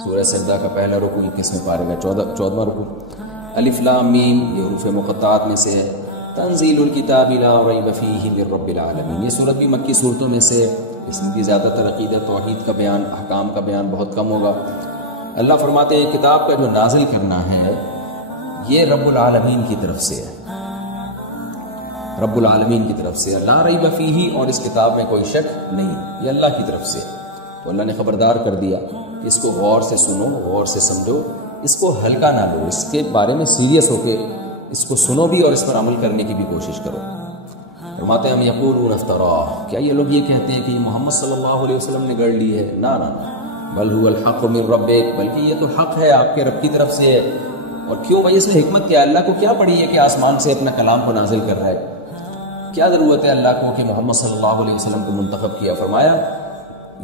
سورہ سجدہ کا پہلا رکوع 21ویں پارے کا 14واں رکوع. الف لام میم یہ حروف مقطعات میں سے ہے. تنزیل الکتاب لا ریب فیہ من رب العالمین. یہ سورت بھی مکی صورتوں میں سے. اس کی زیادہ تر عقیدت توحید کا بیان، احکام کا بیان بہت کم ہوگا. اللہ فرماتے ہیں کتاب کا جو نازل کرنا ہے یہ رب العالمین کی طرف سے ہے. رب العالمین کی طرف سے لا ریب فیہ، اور اس کتاب میں کوئی شک نہیں، یہ اللہ کی طرف سے. تو اللہ نے خبردار کر دیا کہ اس کو غور سے سنو، غور سے سمجھو، اس کو ہلکا نہ لو، اس کے بارے میں سیریس ہو کے اس کو سنو بھی اور اس پر عمل کرنے کی بھی کوشش کرو. فرماتے ہیں ہم یقولون افتراہ، کیا یہ لوگ یہ کہتے ہیں کہ محمد صلی اللہ علیہ وسلم نے گڑھ لی ہے؟ نہ بل هو الحق من ربک، بلکہ یہ تو حق ہے آپ کے رب کی طرف سے ہے. اور کیوں بھائی اس میں حکمت کیا ہے؟ اللہ کو کیا پڑی ہے کہ آسمان سے اپنا کلام کو نازل کر رہا ہے؟ کیا ضرورت ہے اللہ کو کہ محمد صلی اللہ علیہ وسلم کو منتخب کیا؟ فرمایا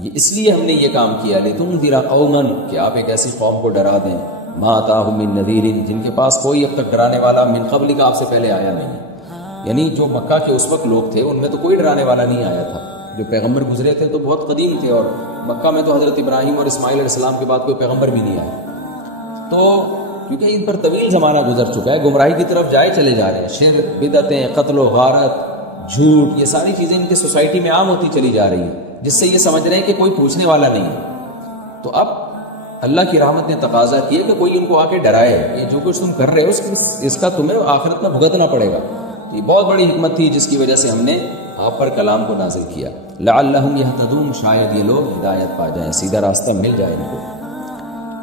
یہ اس لیے ہم نے یہ کام کیا لتنذر قوما، کہ آپ ایک ایسی قوم کو ڈرا دیں، ما اتاہم من نذیر، جن کے پاس کوئی اب تک ڈرانے والا من قبل کا آپ سے پہلے آیا نہیں. یعنی جو مکہ کے اس وقت لوگ تھے ان میں تو کوئی ڈرانے والا نہیں آیا تھا. جو پیغمبر گزرے تھے تو بہت قدیم تھے، اور مکہ میں تو حضرت ابراہیم اور اسماعیل علیہ السلام کے بعد کوئی پیغمبر بھی نہیں آیا. تو کیونکہ ان پر طویل زمانہ گزر چکا ہے، گمراہی کی طرف جائے چلے جا رہے ہیں. شرک، بدعتیں، قتل و غارت، جھوٹ، یہ ساری چیزیں ان کی سوسائٹی میں عام ہوتی چلی جا رہی ہیں، جس سے یہ سمجھ رہے ہیں کہ کوئی پوچھنے والا نہیں ہے. تو اب اللہ کی رحمت نے تقاضا کیا کہ کوئی ان کو آ کے ڈرائے کہ جو کچھ تم کر رہے ہو اس کا تمہیں آخرت میں بھگتنا پڑے گا. یہ بہت بڑی حکمت تھی جس کی وجہ سے ہم نے آپ پر کلام کو نازل کیا. لعلہم یہتدون، شاید یہ لوگ ہدایت پا جائیں، سیدھا راستہ مل جائے ان کو.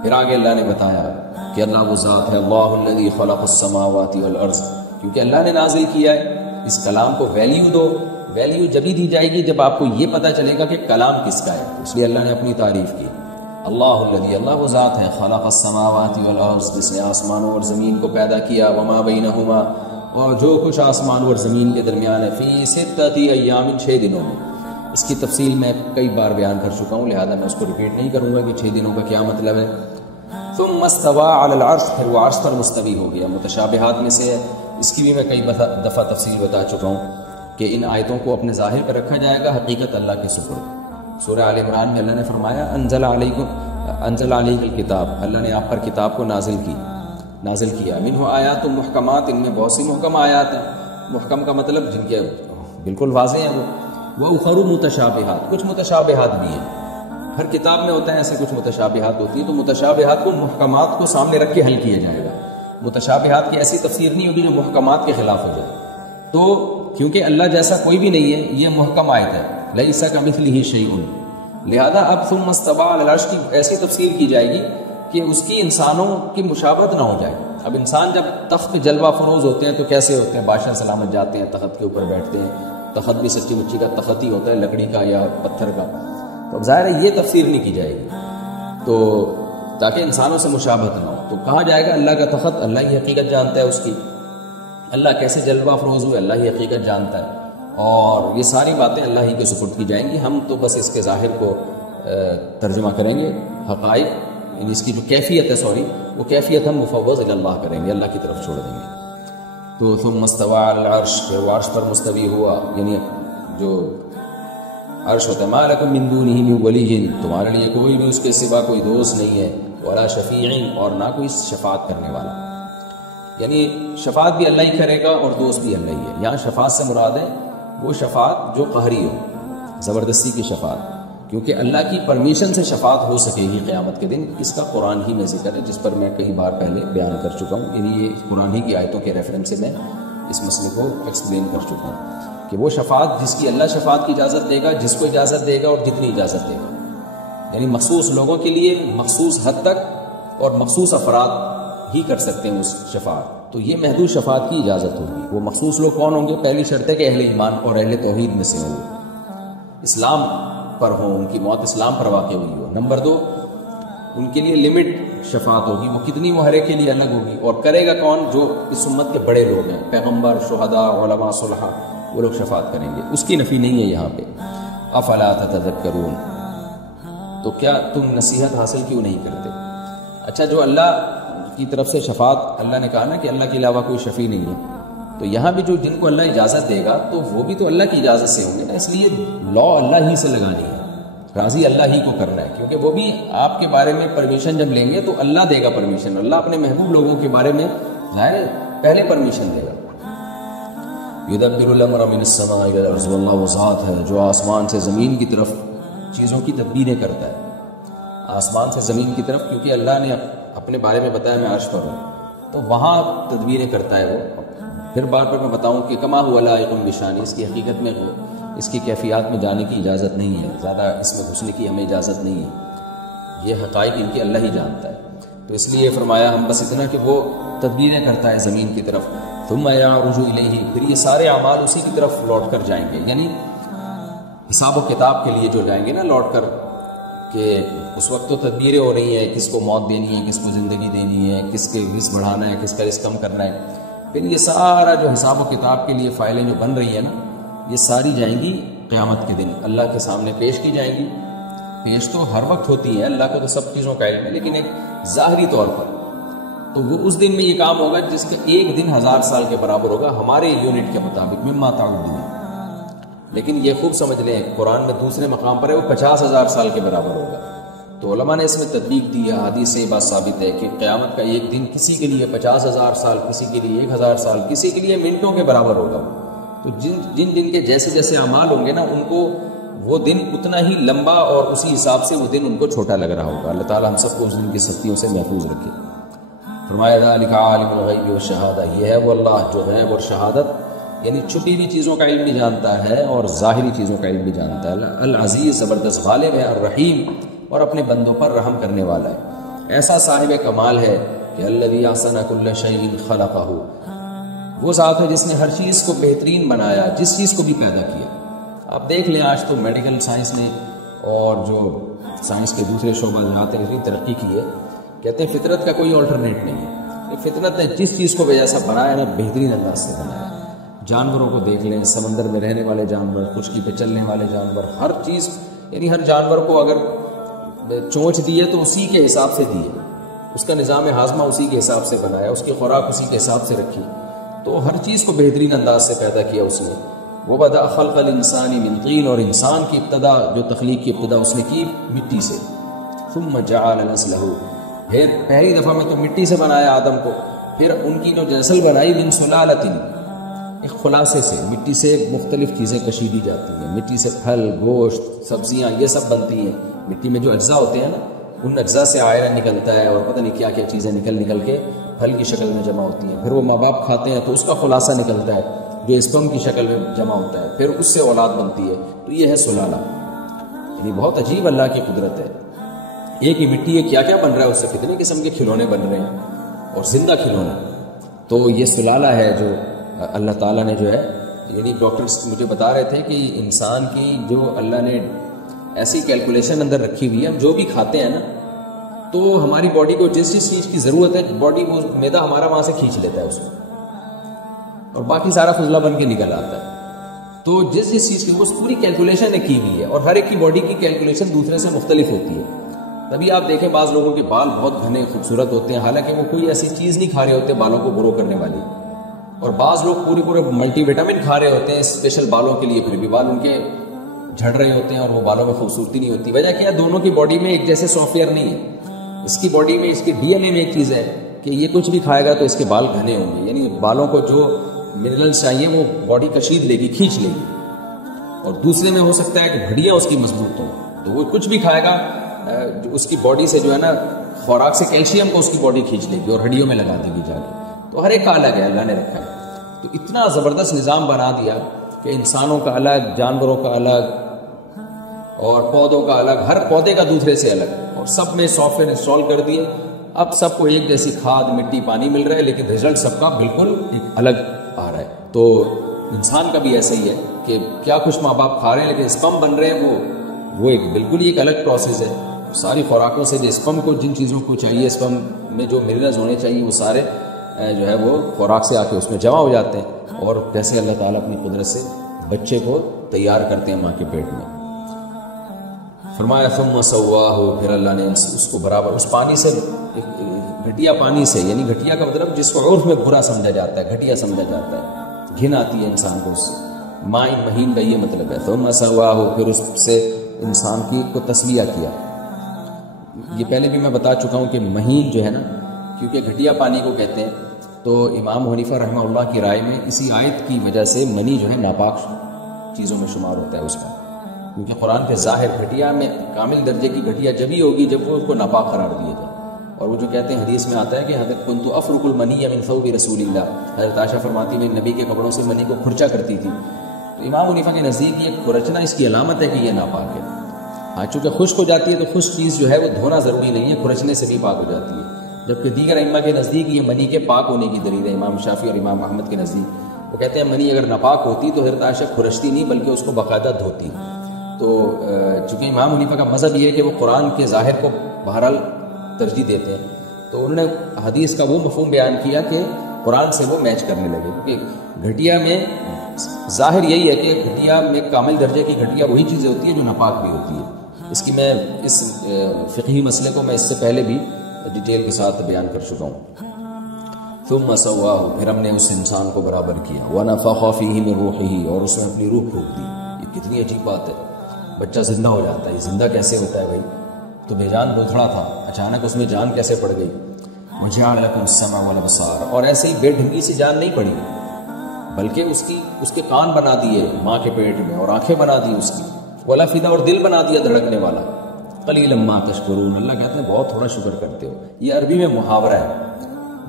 پھر آگے اللہ نے بتایا کہ اللہ وہ ذات ہے، اللہ الذی خلق السماوات والارض، کیونکہ اللہ نے نازل کیا ہے. اس کلام کو ویلیو دو. ویلیو جبھی دی جائے گی جب آپ کو یہ پتہ چلے گا کہ کلام کس کا ہے. اس لیے اللہ نے اپنی تعریف کی. اللہ الذی، اللہ وہ ذات ہے، خلق السماوات والارض، جس نے آسمانوں اور زمین کو پیدا کیا، وما بینہما، اور جو کچھ آسمان اور زمین کے درمیان ہے، فی ستۃ ایام، 6 دنوں میں. اس کی تفصیل میں کئی بار بیان کر چکا ہوں، لہذا میں اس کو ریپیٹ نہیں کروں گا کہ 6 دنوں کا کیا مطلب ہے. ثم استوى علی العرش، پھر وہ عرش پر مستوی ہو گیا. متشابہات میں سے ہے، اس کی بھی میں کئی دفعہ تفصیل بتا چکا ہوں کہ ان آیتوں کو اپنے ظاہر پر رکھا جائے گا، حقیقت اللہ کے سپرد. سورہ آل عمران میں اللہ نے فرمایا انزل علیک الکتاب، اللہ نے آپ پر کتاب کو نازل کیا. منہ آیات محکمات، ان میں بہت سی محکم آیات ہیں. محکم کا مطلب جن کے بالکل واضح ہیں. وہ اخر متشابہات، کچھ متشابہات بھی ہیں. ہر کتاب میں ہوتا ہے ایسے کچھ متشابہات ہوتی ہیں. تو متشابہات کو محکمات کو سامنے رکھ کے حل کیا جائے گا. متشابہات کی ایسی تفسیر نہیں ہوگی جو محکمات کے خلاف ہو جائے. تو کیونکہ اللہ جیسا کوئی بھی نہیں ہے، یہ محکم آیت ہے، لیس کمثلہ شیء، لہذا اب ثم استوى علی العرش کی ایسی تفسیر کی جائے گی کہ اس کی انسانوں کی مشابہت نہ ہو جائے. اب انسان جب تخت پہ جلوہ فروز ہوتے ہیں تو کیسے ہوتے ہیں؟ بادشاہ سلامت جاتے ہیں، تخت کے اوپر بیٹھتے ہیں. تخت بھی سچی مچی کا تخت ہی ہوتا ہے، لکڑی کا یا پتھر کا. تو اب ظاہر ہے یہ تفسیر نہیں کی جائے گی، تو تاکہ انسانوں سے مشابہت نہ ہو. تو کہا جائے گا اللہ کا تخت، اللہ ہی حقیقت جانتا ہے اس کی. اللہ کیسے جلوہ افروز ہوئے، اللہ ہی حقیقت جانتا ہے. اور یہ ساری باتیں اللہ ہی کے سپرد کی جائیں گی. ہم تو بس اس کے ظاہر کو ترجمہ کریں گے. حقائق، یعنی اس کی جو کیفیت ہے وہ کیفیت ہم مفوض الی اللہ کریں گے، اللہ کی طرف چھوڑ دیں گے. تو ثم استوى علی العرش، پھر وہ عرش پر مستوی ہوا. یعنی جو عرش ہوتا ہے، ما لکم من دونہ من ولی، تمہارے لیے کوئی بھی اس کے سوا کوئی دوست نہیں ہے. ولا شفیع، اور نہ کوئی شفاعت کرنے والا. یعنی شفاعت بھی اللہ ہی کرے گا اور دوست بھی اللہ ہی ہے. یہاں شفاعت سے مراد ہے وہ شفاعت جو قہری ہو، زبردستی کی شفاعت. کیونکہ اللہ کی پرمیشن سے شفاعت ہو سکے گی قیامت کے دن، اس کا قرآن ہی میں ذکر ہے، جس پر میں کئی بار پہلے بیان کر چکا ہوں. یعنی یہ قرآن ہی کی آیتوں کے ریفرنس سے میں اس مسئلے کو ایکسپلین کر چکا ہوں کہ وہ شفاعت جس کی اللہ شفاعت کی اجازت دے گا، جس کو اجازت دے گا اور جتنی اجازت دے گا. یعنی مخصوص لوگوں کے لیے مخصوص حد تک اور مخصوص افراد ہی کر سکتے ہیں اس شفاعت. تو یہ محدود شفاعت کی اجازت ہوگی. وہ مخصوص لوگ کون ہوں گے؟ پہلی شرط ہے کہ اہل ایمان اور اہل توحید میں سے ہوں، اسلام پر ہوں، ان کی موت اسلام پر واقع ہوئی ہو. نمبر 2، ان کے لیے لمٹ شفاعت ہوگی، وہ کتنی وہ ہر ایک کے لیے الگ ہوگی. اور کرے گا کون؟ جو اس امت کے بڑے لوگ ہیں، پیغمبر، شہداء، علماء، صلحاء، وہ لوگ شفاعت کریں گے. اس کی نفی نہیں ہے یہاں پہ. افلا تتذکرون، تو کیا تم نصیحت حاصل کیوں نہیں کرتے؟ اچھا، جو اللہ کی طرف سے شفاعت، اللہ نے کہا نا کہ اللہ کے علاوہ کوئی شفیع نہیں ہے، تو یہاں بھی جو جن کو اللہ اجازت دے گا تو وہ بھی تو اللہ کی اجازت سے ہوں گے نا. اس لیے لا اللہ ہی سے لگانی ہے، راضی اللہ ہی کو کرنا ہے. کیونکہ وہ بھی آپ کے بارے میں پرمیشن جب لیں گے تو اللہ دے گا پرمیشن. اللہ اپنے محبوب لوگوں کے بارے میں ظاہر پہلے پرمیشن دے گا. یدبر الامر من السماء الى الارض، واللہ وہ ذات ہے جو آسمان سے زمین کی طرف چیزوں کی تدبیریں کرتا ہے. آسمان سے زمین کی طرف، کیونکہ اللہ نے اپنے بارے میں بتایا میں عرش پر ہوں، تو وہاں تدبیریں کرتا ہے وہ. پھر بار بار میں بتاؤں کہ کما هو لائق بشان، اس کی حقیقت میں اس کی کیفیات میں جانے کی اجازت نہیں ہے، زیادہ اس میں گھسنے کی ہمیں اجازت نہیں ہے. یہ حقائق ان کے اللہ ہی جانتا ہے. تو اس لیے فرمایا ہم بس اتنا کہ وہ تدبیریں کرتا ہے زمین کی طرف. ثم یعرج الیہ، پھر یہ سارے اعمال اسی کی طرف لوٹ کر جائیں گے، یعنی حساب و کتاب کے لیے جو جائیں گے نا لوٹ کر، کہ اس وقت تو تدبیریں ہو رہی ہیں، کس کو موت دینی ہے، کس کو زندگی دینی ہے، کس کے رزق بڑھانا ہے، کس کا رزق کم کرنا ہے. پھر یہ سارا جو حساب و کتاب کے لیے فائلیں جو بن رہی ہیں نا، یہ ساری جائیں گی قیامت کے دن اللہ کے سامنے پیش کی جائیں گی. پیش تو ہر وقت ہوتی ہیں، اللہ کو تو سب چیزوں کا علم ہے، لیکن ایک ظاہری طور پر تو وہ اس دن میں یہ کام ہوگا جس کا ایک دن 1000 سال کے برابر ہوگا ہمارے یونٹ کے مطابق، مما تعدون. لیکن یہ خوب سمجھ لیں قرآن میں دوسرے مقام پر ہے وہ 50,000 سال کے برابر ہوگا. تو علماء نے اس میں تدقیق دی ہے، حدیث سے بات ثابت ہے کہ قیامت کا ایک دن کسی کے لیے 50,000 سال، کسی کے لیے 1000 سال، کسی کے لیے منٹوں کے برابر ہوگا. تو جن کے جیسے جیسے اعمال ہوں گے نا، ان کو وہ دن اتنا ہی لمبا اور اسی حساب سے وہ دن ان کو چھوٹا لگ رہا ہوگا. اللہ تعالی ہم سب کو اس دن کی سختیوں سے محفوظ رکھے. فرمایا ذالک عالم الغیب والشہادہ، یہ ہے وہ اللہ جو غیب اور شہادت یعنی چھپی ہوئی چیزوں کا علم بھی جانتا ہے اور ظاہری چیزوں کا علم بھی جانتا ہے. العزیز زبردست غالب ہے، الرحیم اور اپنے بندوں پر رحم کرنے والا ہے. ایسا صاحب کمال ہے کہ الذی احسن کل شیء خلقہ، وہ ذات ہے جس نے ہر چیز کو بہترین بنایا، جس چیز کو بھی پیدا کیا. آپ دیکھ لیں آج تو میڈیکل سائنس نے اور جو سائنس کے دوسرے شعبہ جہاں اتنی ترقی کی ہے، کہتے ہیں فطرت کا کوئی آلٹرنیٹ نہیں ہے. فطرت نے جس چیز کو جیسا بنایا نا بہترین انداز سے بنایا. جانوروں کو دیکھ لیں، سمندر میں رہنے والے جانور، خشکی پہ چلنے والے جانور، ہر چیز یعنی ہر جانور کو اگر چونچ دی ہے تو اسی کے حساب سے دی ہے، اس کا نظام ہاضمہ اسی کے حساب سے بنایا، اس کی خوراک اسی کے حساب سے رکھی. تو ہر چیز کو بہترین انداز سے پیدا کیا اس نے. وہ بدا خلق الانسان من طین، اور انسان کی ابتدا جو تخلیق کی ابتدا اس نے کی مٹی سے. ثم جعل نسلہ، پھر پہلی دفعہ میں تو مٹی سے بنایا آدم کو، پھر ان کی جو نسل بنائی من سلالۃ، ایک خلاصے سے. مٹی سے مختلف چیزیں کشیدی جاتی ہیں، مٹی سے پھل، گوشت، سبزیاں یہ سب بنتی ہیں. مٹی میں جو اجزاء ہوتے ہیں نا، ان اجزاء سے آئرن نکلتا ہے اور پتہ نہیں کیا کیا چیزیں نکل کے پھل کی شکل میں جمع ہوتی ہیں. پھر وہ ماں باپ کھاتے ہیں تو اس کا خلاصہ نکلتا ہے جو اسپرم کی شکل میں جمع ہوتا ہے، پھر اس سے اولاد بنتی ہے. تو یہ ہے سلالہ. یعنی بہت عجیب اللہ کی قدرت ہے. ایک ہی مٹی ہے کیا کیا بن رہا ہے، اس سے کتنے قسم کے کھلونے بن رہے ہیں اور زندہ کھلونے. تو یہ سلالہ ہے جو اللہ تعالیٰ نے جو ہے، یعنی ڈاکٹرز مجھے بتا رہے تھے کہ انسان کی جو اللہ نے ایسی کیلکولیشن اندر رکھی ہوئی ہے، ہم جو بھی کھاتے ہیں نا تو ہماری باڈی کو جس جس چیز کی ضرورت ہے باڈی کو میدا ہمارا وہاں سے کھینچ لیتا ہے اس کو، اور باقی سارا فضلہ بن کے نکل آتا ہے. تو جس چیز کی وہ پوری کیلکولیشن نے کی ہوئی ہے، اور ہر ایک کی باڈی کی کیلکولیشن دوسرے سے مختلف ہوتی ہے. تبھی آپ دیکھیں بعض لوگوں کے بال بہت گھنے خوبصورت ہوتے ہیں، حالانکہ وہ کوئی ایسی چیز نہیں کھا رہے ہوتے بالوں کو گرو کرنے والی. اور بعض لوگ پورے ملٹی وٹامن کھا رہے ہوتے ہیں اسپیشل بالوں کے لیے، پھر بھی بال ان کے جھڑ رہے ہوتے ہیں اور وہ بالوں میں خوبصورتی نہیں ہوتی. وجہ کیا ہے؟ دونوں کی باڈی میں ایک جیسے سافٹ ویئر نہیں ہے. اس کی باڈی میں، اس کے ڈی این اے میں ایک چیز ہے کہ یہ کچھ بھی کھائے گا تو اس کے بال گھنے ہوں گے، یعنی بالوں کو جو منرلز چاہیے وہ باڈی کشید لے گی، کھینچ لے گی. اور دوسرے میں ہو سکتا ہے کہ ہڈیاں اس کی مضبوط ہوں، تو وہ کچھ بھی کھائے گا اس کی باڈی سے جو ہے نا خوراک سے کیلشیم کو اس کی باڈی کھینچ لے گی اور ہڈیوں میں لگا دے گی جا کے. تو ہر ایک کا الگ ہے، اللہ نے رکھا ہے. تو اتنا زبردست نظام بنا دیا کہ انسانوں کا الگ، جانوروں کا الگ اور پودوں کا الگ، ہر پودے کا دوسرے سے الگ، اور سب میں سافٹ ویئر انسٹال کر دیے. اب سب کو ایک جیسی کھاد، مٹی، پانی مل رہا ہے، لیکن رزلٹ سب کا بالکل ایک الگ آ رہا ہے. تو انسان کا بھی ایسا ہی ہے کہ کیا کچھ ماں باپ کھا رہے ہیں، لیکن اسپم بن رہے ہیں وہ ایک بالکل ہی ایک الگ پروسیس ہے. ساری خوراکوں سے جو اسپم کو جن چیزوں کو چاہیے، اسپم میں جو منرلز ہونے چاہیے وہ سارے جو ہے وہ خوراک سے آ کے اس میں جمع ہو جاتے ہیں. اور کیسے اللہ تعالیٰ اپنی قدرت سے بچے کو تیار کرتے ہیں ماں کے پیٹ میں. فرمایا ثم سواہ، پھر اللہ نے اس کو برابر اس پانی سے، گھٹیا پانی سے، یعنی گھٹیا کا مطلب جس کو عرف میں برا سمجھا جاتا ہے، گھٹیا سمجھا جاتا ہے، گھن آتی ہے انسان کو اس سے. مائن مہین کا یہ مطلب ہے. ثم سواہ، پھر اس سے انسان کی کو تسویہ کیا. یہ پہلے بھی میں بتا چکا ہوں کہ مہین جو ہے نا، کیونکہ گھٹیا پانی کو کہتے ہیں، تو امام حنیفہ رحمہ اللہ کی رائے میں اسی آیت کی وجہ سے منی جو ہے ناپاک چیزوں میں شمار ہوتا ہے اس میں، کیونکہ قرآن کے ظاہر گھٹیا میں کامل درجے کی گھٹیا جبھی ہوگی جب وہ اس کو ناپاک قرار دیا جائے۔ اور وہ جو کہتے ہیں حدیث میں آتا ہے کہ حضرت کنت افرق المنی من ثوب رسول اللہ، حضرت عائشہ فرماتی میں نبی کے کپڑوں سے منی کو کھرچا کرتی تھی، تو امام حنیفہ کے نزدیک یہ کھرچنا اس کی علامت ہے کہ یہ ناپاک ہے۔ ہاں چونکہ خشک ہو جاتی ہے تو خشک چیز جو ہے وہ دھونا ضروری نہیں ہے، کھرچنے سے بھی پاک ہو جاتی ہے، جبکہ دیگر ائمہ کے نزدیک یہ منی کے پاک ہونے کی دلیل ہے۔ امام شافعی اور امام احمد کے نزدیک وہ کہتے ہیں منی اگر ناپاک ہوتی تو حضرت عائشہ کھرچتی نہیں بلکہ اس کو باقاعدہ دھوتی۔ تو چونکہ امام حنیفہ کا مذہب یہ ہے کہ وہ قرآن کے ظاہر کو بہرحال ترجیح دیتے ہیں، تو انہوں نے حدیث کا وہ مفہوم بیان کیا کہ قرآن سے وہ میچ کرنے لگے، کیونکہ گھٹیا میں ظاہر یہی ہے کہ گھٹیا میں کامل درجے کی گھٹیا وہی چیزیں ہوتی ہیں جو ناپاک بھی ہوتی ہے۔ اس کی میں اس فقہی مسئلے کو میں اس سے پہلے بھی ڈیٹیل کے ساتھ بیان کر چکا ہوں۔ ثم سواہ، پھر ہم نے اس انسان کو برابر کیا، ونفخ فیہ من روحہ، اور اس میں اپنی روح پھونک دی۔ یہ کتنی عجیب بات ہے، بچہ زندہ ہو جاتا ہے، یہ زندہ کیسے ہوتا ہے بھائی؟ تو بے جان بوتھڑا تھا، اچانک اس میں جان کیسے پڑ گئی؟ وجعل لکم السمع والابصار، اور ایسے ہی بے ڈھنگی سی جان نہیں پڑی بلکہ اس کے کان بنا دیے ماں کے پیٹ میں، اور آنکھیں بنا دی اس کی، والافئدہ، اور دل بنا دیا دھڑکنے والا۔ قلیلا ما تشکرون، اللہ کہتے ہیں بہت تھوڑا شکر کرتے ہو۔ یہ عربی میں محاورہ ہے،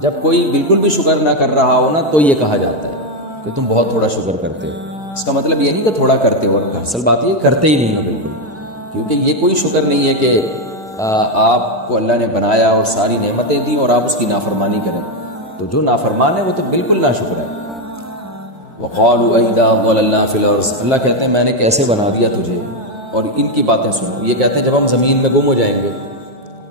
جب کوئی بالکل بھی شکر نہ کر رہا ہو نا تو یہ کہا جاتا ہے کہ تم بہت تھوڑا شکر کرتے ہو۔ اس کا مطلب یہ نہیں کہ تھوڑا کرتے ہو، اصل بات یہ کرتے ہی نہیں ہو بالکل، کیونکہ یہ کوئی شکر نہیں ہے کہ آپ کو اللہ نے بنایا اور ساری نعمتیں دی اور آپ اس کی نافرمانی کریں، تو جو نافرمان ہے وہ تو بالکل ناشکر ہے۔ وَقَالُوا أَإِذَا ضَلَلْنَا فِي الْأَرْضِ، اللہ کہتے ہیں میں نے کیسے بنا دیا تجھے، اور ان کی باتیں سنو۔ یہ کہتے ہیں جب ہم زمین میں گم ہو جائیں گے،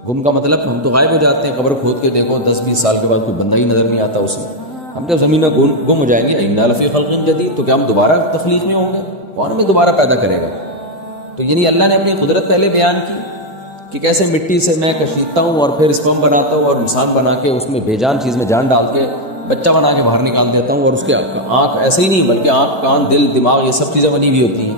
گم کا مطلب ہم تو غائب ہو جاتے ہیں، قبر کھود کے دیکھو 10-20 سال کے بعد کوئی بندہ ہی نظر نہیں آتا اس میں، ہم جب زمین میں گم ہو جائیں گے اِنَّا لَفِي خَلْقٍ جَدِيدٍ، تو کیا ہم دوبارہ تخلیق میں ہوں گے؟ کون ہمیں دوبارہ پیدا کرے گا؟ تو یعنی اللہ نے اپنی قدرت پہلے بیان کی کہ کیسے مٹی سے میں کشیدتا ہوں اور پھر اسپرم بناتا ہوں اور انسان بنا کے اس میں بے جان چیز میں جان ڈال کے بچہ بنا کے باہر نکال دیتا ہوں، اور اس کے آنکھ ایسے ہی نہیں بلکہ آنکھ، کان، دل، دماغ، یہ سب چیزیں بنی ہوئی ہوتی ہیں،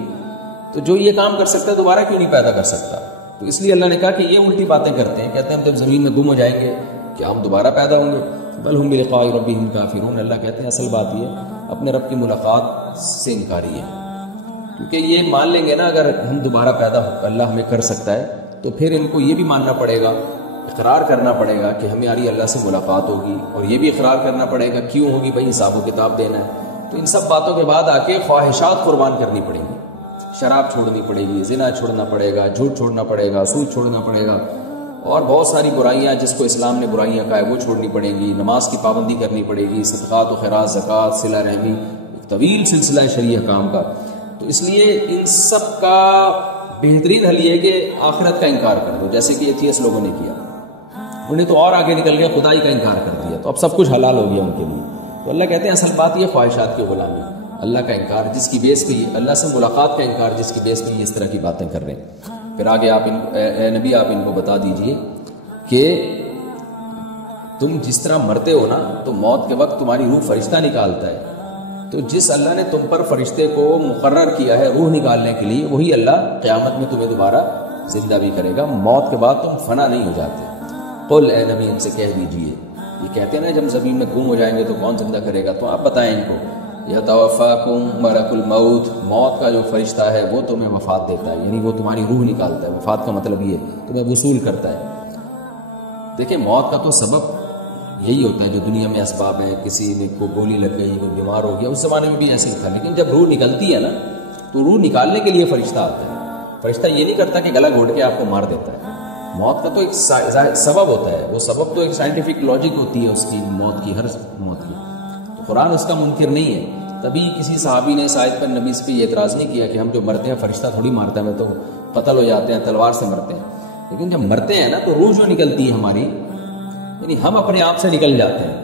تو جو یہ کام کر سکتا ہے دوبارہ کیوں نہیں پیدا کر سکتا؟ تو اس لیے اللہ نے کہا کہ یہ الٹی باتیں کرتے ہیں، کہتے ہیں ہم جب زمین میں گم ہو جائیں گے کیا ہم دوبارہ پیدا ہوں گے؟ بل ہم بلقاء ربہم کافرون، اللہ کہتے ہیں اصل بات یہ اپنے رب کی ملاقات سے انکاری ہے، کیونکہ یہ مان لیں گے نا اگر ہم دوبارہ پیدا ہو اللہ ہمیں کر سکتا ہے، تو پھر ان کو یہ بھی ماننا پڑے گا، اقرار کرنا پڑے گا کہ ہماری اللہ سے ملاقات ہوگی، اور یہ بھی اقرار کرنا پڑے گا کیوں ہوگی، بھائی حساب و کتاب دینا ہے۔ تو ان سب باتوں کے بعد آ کے خواہشات قربان کرنی پڑیں گی، شراب چھوڑنی پڑے گی، زنا چھوڑنا پڑے گا، جھوٹ چھوڑنا پڑے گا، سود چھوڑنا پڑے گا، اور بہت ساری برائیاں جس کو اسلام نے برائیاں کہا ہے وہ چھوڑنی پڑیں گی، نماز کی پابندی کرنی پڑے گی، صدقات و خیرات، زکوٰۃ، صلہ رحمی، ایک طویل سلسلہ ہے شرعی احکام کا۔ تو اس لیے ان سب کا بہترین حل یہ ہے کہ آخرت کا انکار کر دو، جیسے کہ ایتھیسٹ لوگوں نے کیا، انہیں تو اور آگے نکل گیا، خدائی کا انکار کر دیا، تو اب سب کچھ حلال ہو گیا ان کے لیے۔ تو اللہ کہتے ہیں اصل بات یہ خواہشات کی غلامی، اللہ کا انکار جس کی بیس پہ، اللہ سے ملاقات کا انکار جس کی بیس پہ یہ اس طرح کی باتیں کر رہے ہیں۔ پھر آگے آپ اے نبی آپ ان کو بتا دیجئے کہ تم جس طرح مرتے ہو نا تو موت کے وقت تمہاری روح فرشتہ نکالتا ہے، تو جس اللہ نے تم پر فرشتے کو مقرر کیا ہے روح نکالنے کے لیے، وہی اللہ قیامت میں تمہیں دوبارہ زندہ بھی کرے گا، موت کے بعد تم فنا نہیں ہو جاتے۔ قل اے نبی ان سے کہہ دیجئے، یہ کہتے ہیں نا جب زمین میں گم ہو جائیں گے تو کون زندہ کرے گا، تو آپ بتائیں ان کو، یتوفاکم ملک الموت، موت کا جو فرشتہ ہے وہ تمہیں وفات دیتا ہے، یعنی وہ تمہاری روح نکالتا ہے، وفات کا مطلب یہ تمہیں وصول کرتا ہے۔ دیکھیں موت کا تو سبب یہی ہوتا ہے جو دنیا میں اسباب ہیں، کسی نے کو گولی لگ گئی، کوئی بیمار ہو گیا، اس زمانے میں بھی ایسے ہی تھا، لیکن جب روح نکلتی ہے نا تو روح نکالنے کے لیے فرشتہ آتا ہے، فرشتہ یہ نہیں کرتا کہ گلا گھونٹ کے آپ کو مار دیتا ہے۔ موت کا تو ایک سبب ہوتا ہے، وہ سبب تو ایک سائنٹیفک لاجک ہوتی ہے اس کی موت کی، ہر موت کی، تو قرآن اس کا منکر نہیں ہے۔ تبھی کسی صحابی نے اس آیت پر نبی سے یہ اعتراض نہیں کیا کہ ہم جو مرتے ہیں فرشتہ تھوڑی مارتا ہے، ہمیں تو قتل ہو جاتے ہیں، تلوار سے مرتے ہیں، لیکن جب مرتے ہیں نا تو روح جو نکلتی ہے ہماری، یعنی ہم اپنے آپ سے نکل جاتے ہیں۔